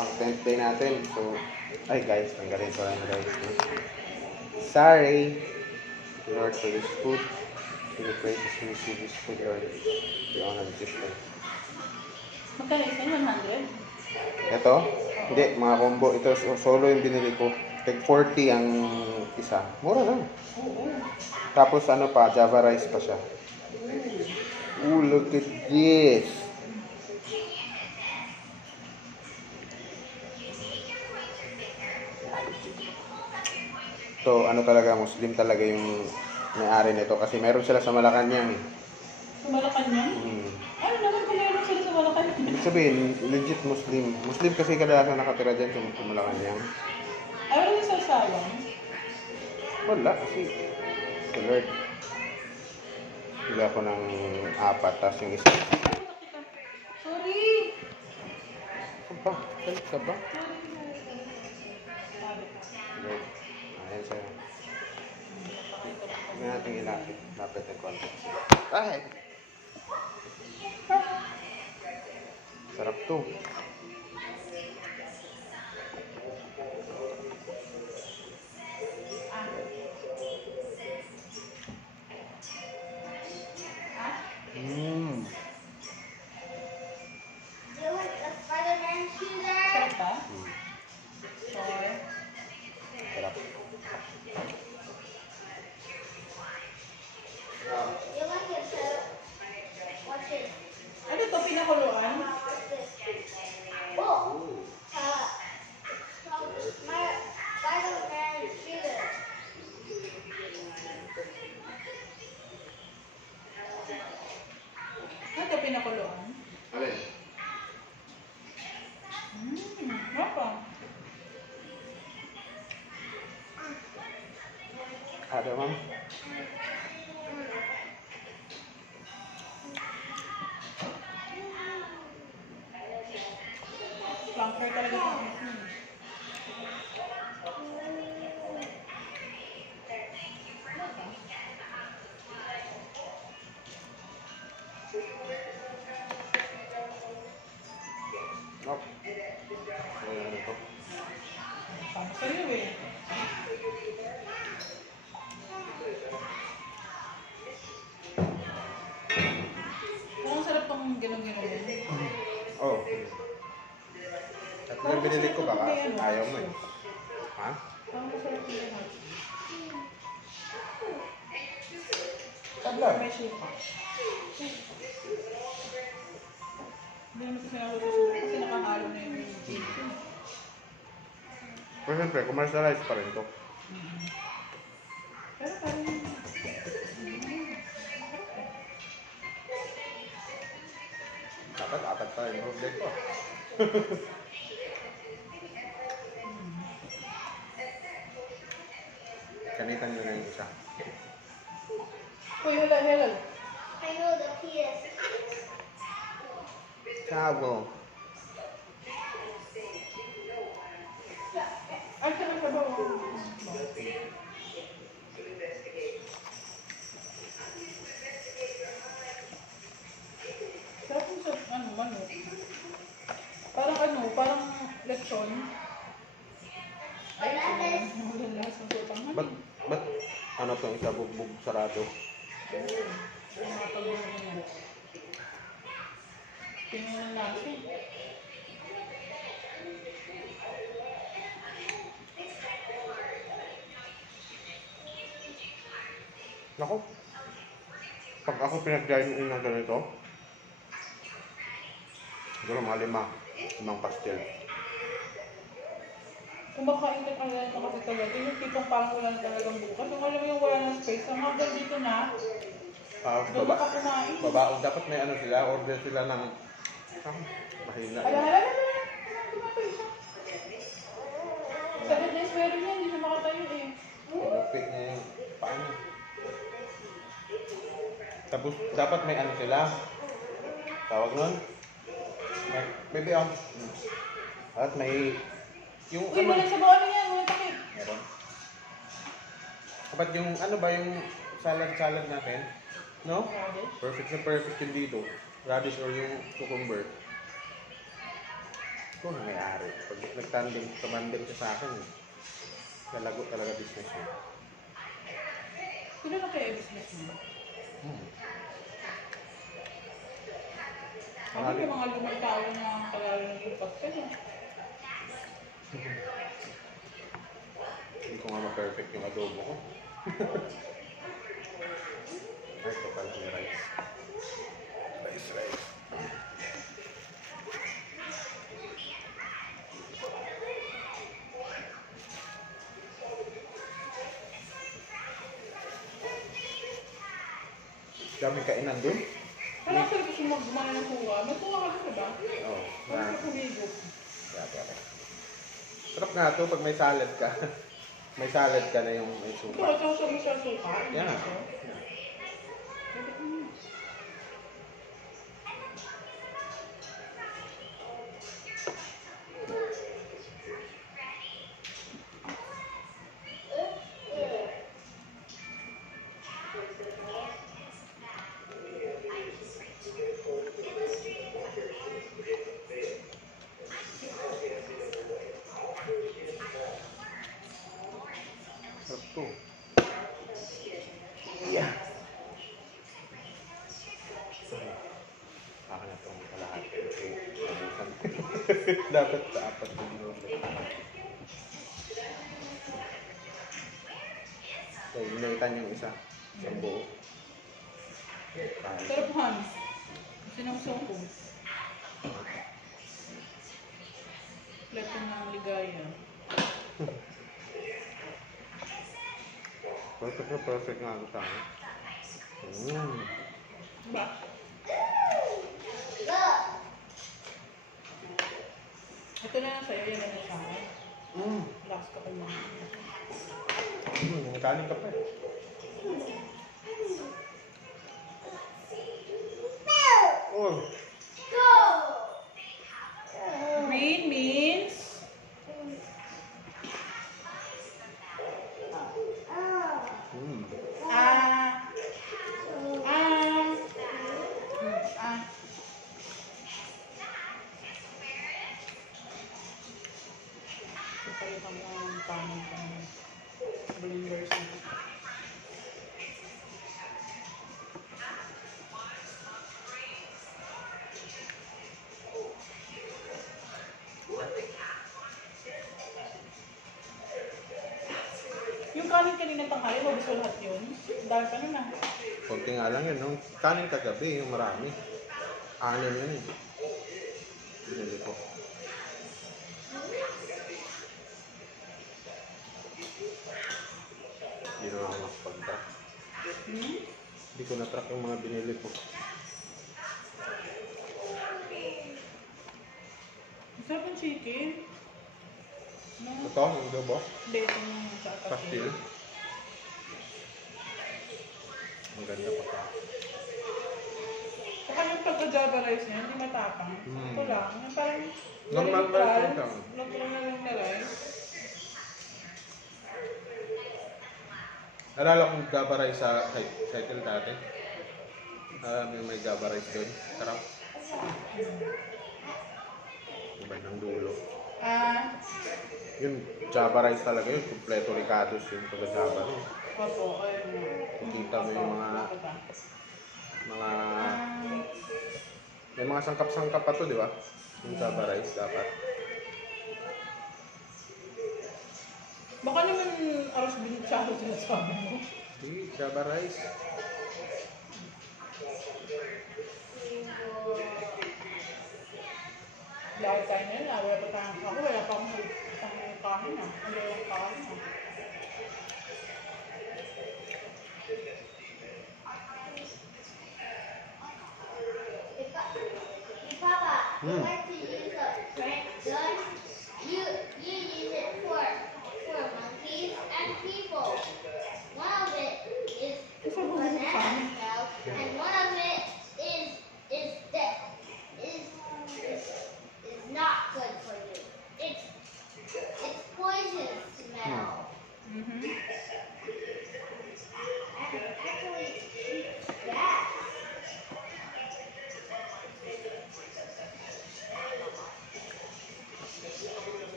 pang 10th day natin. So, ay guys, tanggalin ko lang guys. Sorry, Lord, for this food. To the praises we receive this food, Lord. We honor this Lord. Magkano isa? 100? Ito? Hindi, mga combo. Ito, solo yung binili ko. Tag 40 ang isa. Mura lang. Oo. Tapos ano pa, Java rice pa siya. Ooh, look at this. So, ano talaga, Muslim talaga yung may-ari nito. Kasi meron sila sa Malacanang. Sa Malacanang? Ano naman kung meron sila sa Malacanang? Ibig sabihin, legit Muslim. Muslim kasi kadalasan nakatira dyan sa Malacanang. Ay, wala sa sawang? Wala, kasi the Lord. Bigla ko ng 4, tapos yung isa. Sorry! Aba, galit ka ba? Lord, ayan sa'yo. Hindi natin ilapit. Lapit ang konti. Ay! Sarap to. Sarap ba? Sorry. Sarap. Ano ito? Pinakuluan? Ano ito? Pinakuluan? Alin? Apa? Ada, ma'am? Flanker talaga ito. Oh. Ano to? Sabi sa'yo eh. Mukhang sarap pang ganun-ganun. Oh. At yung binili ko baka ayaw mo eh. Ha? Parang masarap yung ganun. Tabla. May suka. Hindi naman kasi ako susuka kasi nakahalo na yung chicken. Pero siyempre, commercialized pa rin to. Pero parang... Dapat apat pa yung problem ko. Kanitan nyo na yung isa. Uy, helal. I know the PS. Chavo. Ay, sarap ka ba? Sarap yung sa, manok. Parang lechon. Ay, walang lahas ng sotang Ba't, ano tong isa bugbog sarado? Tingnan natin. Naku. Pag ako pinag-dine-in ng ganito, siguro mga 5 pastel. Kung makain ka talaga ng kasi talaga, yung tipong parang wala na talagang bukas. Yung alam mo yung wala ng space, ang hanggang dito na, doon ka kumain. Babaon. Dapat may ano sila, order sila ng... mahina. Hala. Tumatay siya. Sagad na yung swero niya, hindi siya makatayo eh. Pinupik niya yung paano. Tapos, dapat may ano sila. Tawag nun? Maybe at may... Yung Uy, wala sa bawang niya, wala takip. Meron. Dapat yung ano ba yung salad natin? No? Perfect na perfect yung dito. Radish or yung cucumber. ko na may-ari. Pag tumanding siya sa akin, lalago talaga business niya. Sino na kaya business mo? Ako may mga lumang tao na kalala ng lupas ka no? Hindi ko nga ma-perfect yung adobo ko. Ay, ito pala may rice. Rice. Daming kainan dun. Kaya actually gusto mo gumana ng kuha. May kuha ka dito ba? Oo. Huwag ka kumigo. Grabe. Sarap nga to pag may salad ka. May salad ka na yung may Ito, suka. ito mo siya suka. Yan. Sarap to. Yeah. Baka na itong kalahati. Dapat sa apat na minuto. So, inaitan yung isa. Isang buo. Sarap han. Sinamsong ko. Plato ng ligaya. Perfect nga ito sa akin. Ba? Ito na lang sa'yo. Yan na sa akin. Last ka pa lang. Kanin ka pa eh. Oh. Green means ah. Ito yung mga kanin ng blenders. Yung kanin kanina tanghali, mabos ko lahat yun. Dahil pa nun ah. Konti nga lang yun. Nung kanin kagabi, yung marami. 6 yun eh. Binili ko. Hindi na ako nakapag-track. Hindi ko na-track yung mga binili ko. Sarap yung chicken. No? Ito, yung adobo. Hindi, ito yung sa Pastil. Ang ganda pa ka. Saka yung pagka-java rice niya, hindi matapang. Ito lang. Yung parang Normal rice lang. Neutral na lang na rice. Alala kong Java rice sa Cycle dati. Yung may Java rice doon. Sarap. Iba ng dulo. Yun, Java rice talaga yun. Kompleto ricados yung pagka-Java rin. Opo, ayun. Nakikita mo yung may mga sangkap-sangkap pa to, di ba? Yung Java rice dapat. Baka naman aros binitsado sinasabi mo. Hindi, Java rice. Dahil tayo na yun, wala pa tayong ako, wala pa akong kanin ah. Wala yung kanin ah. Papa, you like to use a crank gun? You use it for monkeys and people. One of it is banana shells, and one of it is not good for you. It's poisonous smell. Actually, it's bad.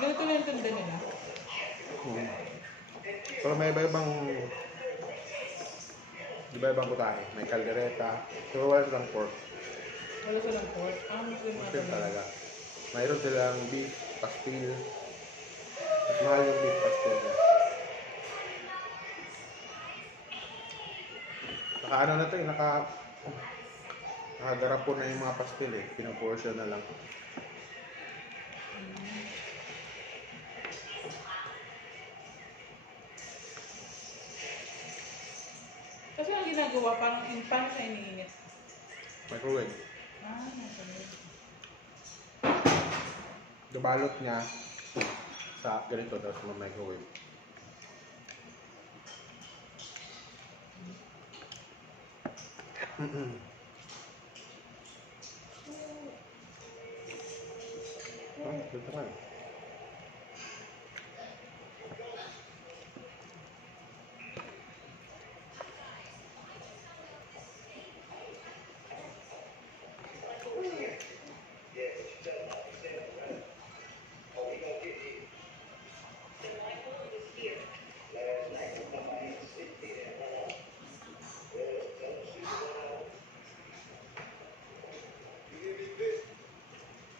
Ganito na yung tinda nila. Pero may iba-ibang putahe. May kaldereta. Pero wala silang pork. Wala silang pork. Muslim na Muslim talaga. talaga. Mayroon silang beef pastil. Mas mahal yung beef pastil niya. Ano na to eh, nakagarap po na yung mga pastil eh. Pinaportion na lang. Kasi ang ginagawa, parang siya iniinit. Microwave. Okay. Dubalot niya sa ganito daw sa microwave. Dito nga.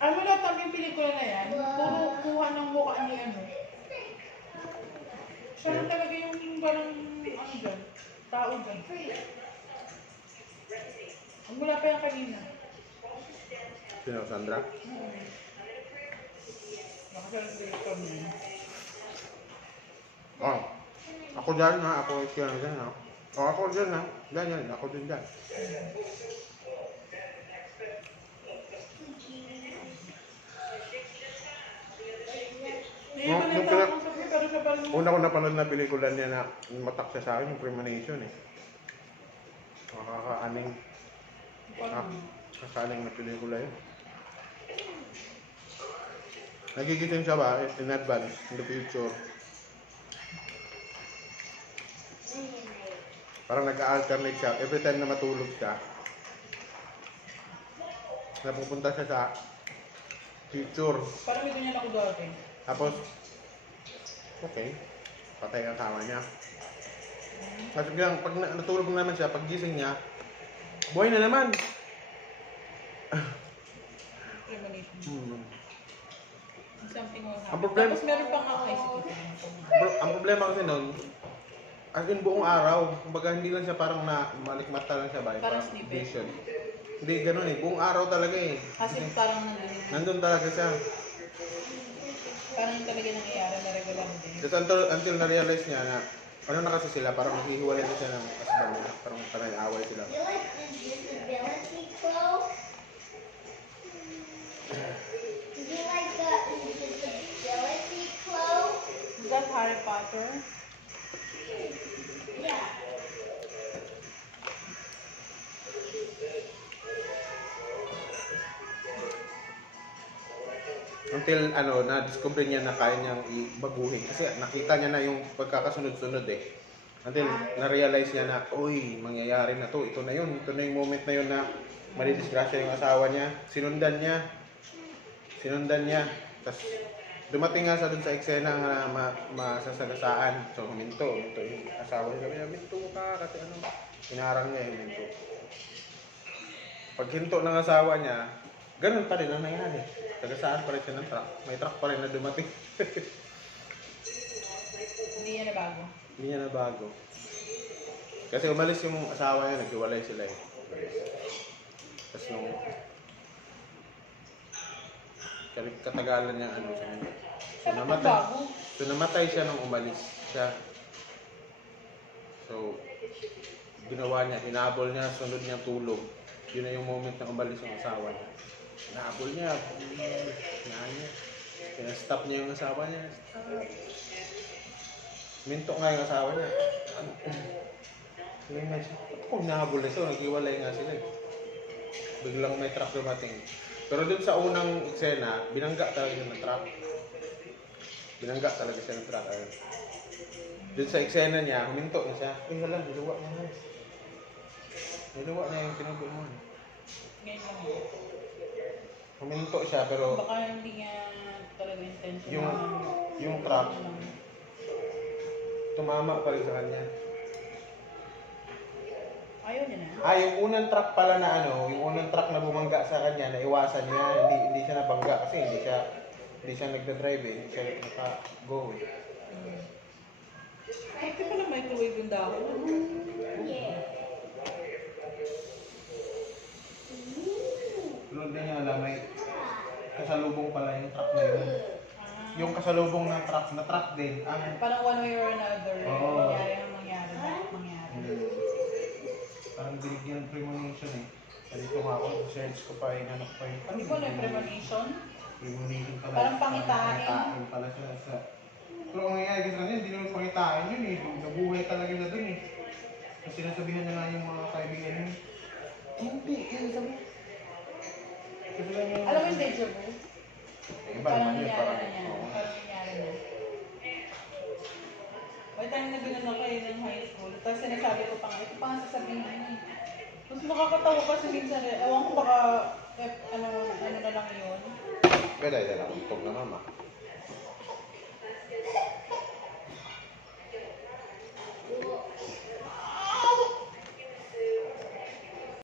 Ano lahat ng yung pelikula na yan, puro kuha ng mukha ni ano. Siya lang talaga yung parang ano dyan, tao dyan. Mula pa yan kanina. Sino, Sandra? Baka siya lang director niya. Oh. Ako dyan ha, ako siya dyan ha. Oh, ako dyan ha. Dyan, ako din dyan. Hindi ko na parang sabi, pero siya parang Una ko napanood na pelikula niya na matak siya sa akin, yung Premonition eh. Kakaaning na pelikula yun. Nagigising siya ba in advance, in the future? Parang nag-alternate siya. Every time na matulog siya, napupunta siya sa future. parang may ganyan ako dati. Tapos, okay, patay ang asawa niya. At biglang, pag natulog naman siya, pag gising niya, buhay na naman. Premonition. Something will Ang happen. problema- Tapos meron pang ako Ang problema kasi nun, as in buong araw, kumbaga hindi lang siya parang malikmata lang siya ba? Parang snippet. Vision. Hindi ganun eh, buong araw talaga eh. Kasi parang Nandun talaga siya. parang yung talaga nangyayari na regular mo din. Just until na-realize niya na, ano na kasi sila, parang maghihiwalay na siya ng husband niya. Parang panay-away sila. You like the invisibility cloak? Do you like the invisibility cloak? Is that Harry Potter? Yeah. Until na-discover niya na kaya niyang baguhin. Kasi nakita niya na yung pagkakasunod-sunod eh. Until na-realize niya na, uy, mangyayari na to. Ito na yun. Ito na yung moment na yun na malidisgrasya yung asawa niya. Sinundan niya. Tapos dumating nga sa dun sa eksena na masasagasaan. So huminto yung asawa niya. Sabi niya, minto ka kasi inarang niya yung minto. Pag hinto ng asawa niya, ganun pa rin ang nangyari. Tagasaan pa rin siya ng truck. May truck pa rin na dumating. Hindi yan na bago. Hindi niya na bago. Kasi umalis yung asawa niya, naghiwalay sila eh. Tapos nung katagalan niya so namatay siya nung umalis siya. So ginawa niya, hinabol niya, sunod niya tulog. Yun na yung moment na umalis yung asawa niya. Hinabol niya, pinastop niya yung asawa niya. Minto nga yung asawa niya. Kung nahabol na ito, naghiwalay nga sila eh. Biglang may truck dumating. Pero dun sa unang eksena, binangga talaga siya ng truck. Binangga talaga siya ng truck. Ayun. Dun sa eksena niya, huminto na siya. Eh, wala, niluwa niya na. Niluwa niya yung tinubo mo. Ngayon lang. Huminto siya, pero Baka hindi niya talaga intention. Yung truck, tumama pa rin sa kanya. Ayaw niya na. Yung unang truck pala na yung unang truck na bumangga sa kanya, naiwasan niya, hindi siya nabangga kasi hindi siya nagda-drive hindi siya naka-go Bakit pala microwave yung dahon? Pero hindi niya alam, may kasalubong pala yung truck na yun. Yung kasalubong ng truck, na truck din, Parang one way or another, Oo. mangyari. Parang binigyan ng premonition Dito nga ako, search ko pa, inanok pa yung... Hindi ko na yung premonition. Premonition pala. Parang pangitain. Pangitain pala siya sa... Pero ang nangyayari kasi kanina, hindi naman pangitain yun Nabuhay talaga siya dun Kasi sinasabihan niya nga yung mga kaibigan niya. Hindi, sabi. Alam mo yung deja vu? Iba Parang naman yun, nangyari parang... na niya. oo. Parang nangyari na. May time na ginano kayo ng high school, tapos sinasabi ko pa nga, ito pa nga sasabihin niya Mas nakakatawa kasi minsan ewan ko baka, ano na lang yun. Ganda lang, utog na mama.